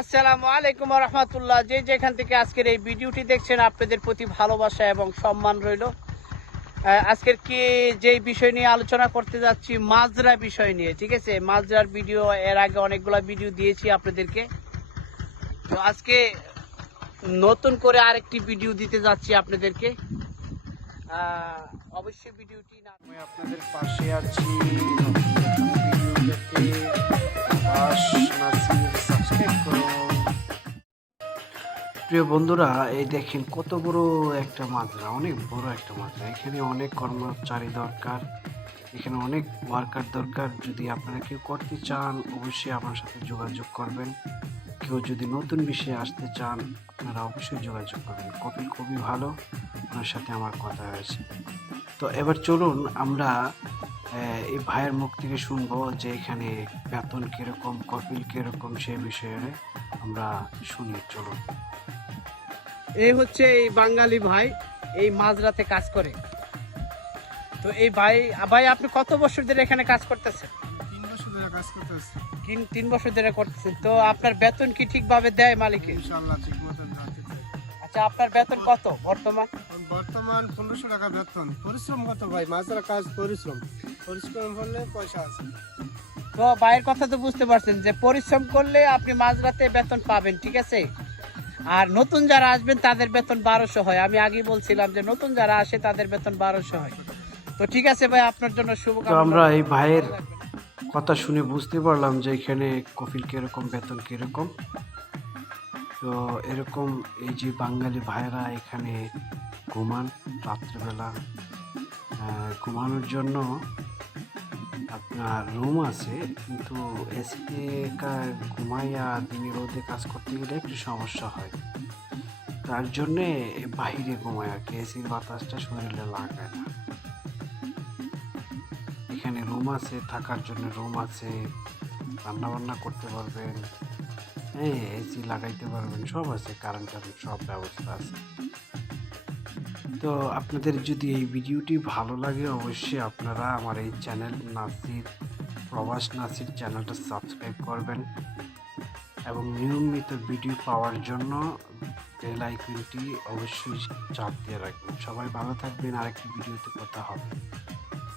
আসসালামু আলাইকুম রহমতুল্লাহ যে যেখান থেকে আজকের এই ভিডিওটি দেখছেন, আপনাদের প্রতি ভালোবাসা এবং সম্মান রইল। আজকের কি যে বিষয় নিয়ে আলোচনা করতে যাচ্ছি, মাজরা বিষয় নিয়ে, ঠিক আছে? মাজরার ভিডিও, এর আগে অনেকগুলো ভিডিও দিয়েছি আপনাদেরকে। তো আজকে নতুন করে আরেকটি ভিডিও দিতে যাচ্ছি আপনাদেরকে। অবশ্যই ভিডিওটি না আমি আপনাদের পাশে আছি। প্রিয় বন্ধুরা, এই দেখেন কত বড় একটা মাজরা অনেক বড় একটা মাজরা এখানে অনেক কর্মচারী দরকার, এখানে অনেক ওয়ার্কার দরকার। যদি আপনারা কেউ করতে চান, অবশ্যই আমার সাথে যোগাযোগ করবেন। কেউ যদি নতুন বিষয়ে আসতে চান, আপনারা অবশ্যই যোগাযোগ করবেন। কপি খুবই ভালো, ওনার সাথে আমার কথা হয়েছে। তো এবার চলুন আমরা এই ভাইয়ের মুখ থেকে শুনব যে এখানে বেতন কীরকম, কপিল কীরকম সে বিষয়ে আমরা শুনি। চলুন। এই হচ্ছে এই বাঙালি ভাই এই মাজরাতে কাজ করে। তো এই ভাই ভাই আপনি কত বছর ধরে এখানে কাজ করতেছেন? তিন বছর ধরে তিন তিন বছর ধরে করতেছেন। তো আপনার বেতন কি ঠিকভাবে দেয় মালিকে? আচ্ছা আপনার বেতন কত বর্তমান? বর্তমান পনেরোশো টাকা বেতন। পরিশ্রম কত ভাই? মাঝরা কাজ পরিশ্রম। পরিশ্রম করলে পয়সা আছে। তো ভাইয়ের কথা তো বুঝতে পারছেন যে পরিশ্রম করলে আপনি মাঝরাতে বেতন পাবেন ঠিক আছে? আর নতুন যারা আসবেন, তাদের বেতন বারোশো হয়। আমি আগেই বলছিলাম যে নতুন যারা আসে, তাদের বেতন বারোশো হয়। তো ঠিক আছে ভাই, আপনার জন্য শুভ তো আমরা এই ভাইয়ের কথা শুনে বুঝতে পারলাম যে এখানে কপিল কীরকম, বেতন কীরকম। তো এরকম এই যে বাঙালি ভাইরা এখানে ঘুমান রাত্রেবেলা ঘুমানোর জন্য আপনার রুম আছে, কিন্তু এসিতে ঘুমাইয়া দিনে রোদে কাজ করতে গেলে একটু সমস্যা হয়। তার জন্যে বাহিরে ঘুমায় আর কি এসির বাতাসটা শরীরে লাগায় না। এখানে রুম আছে, থাকার জন্য রুম আছে রান্না বান্না করতে পারবেন হ্যাঁ এসি লাগাইতে পারবেন, সব আছে কারেন্ট সব ব্যবস্থা আছে। তো আপনাদের যদি এই ভিডিওটি ভালো লাগে, অবশ্যই আপনারা আমার এই চ্যানেল নাসির, প্রবাস নাসির চ্যানেলটা সাবস্ক্রাইব করবেন এবং নিয়মিত ভিডিও পাওয়ার জন্য বেল আইকনটি অবশ্যই চাপ দিয়ে রাখবেন। সবাই ভালো থাকবেন, আরেকটি ভিডিওতে কথা হবে।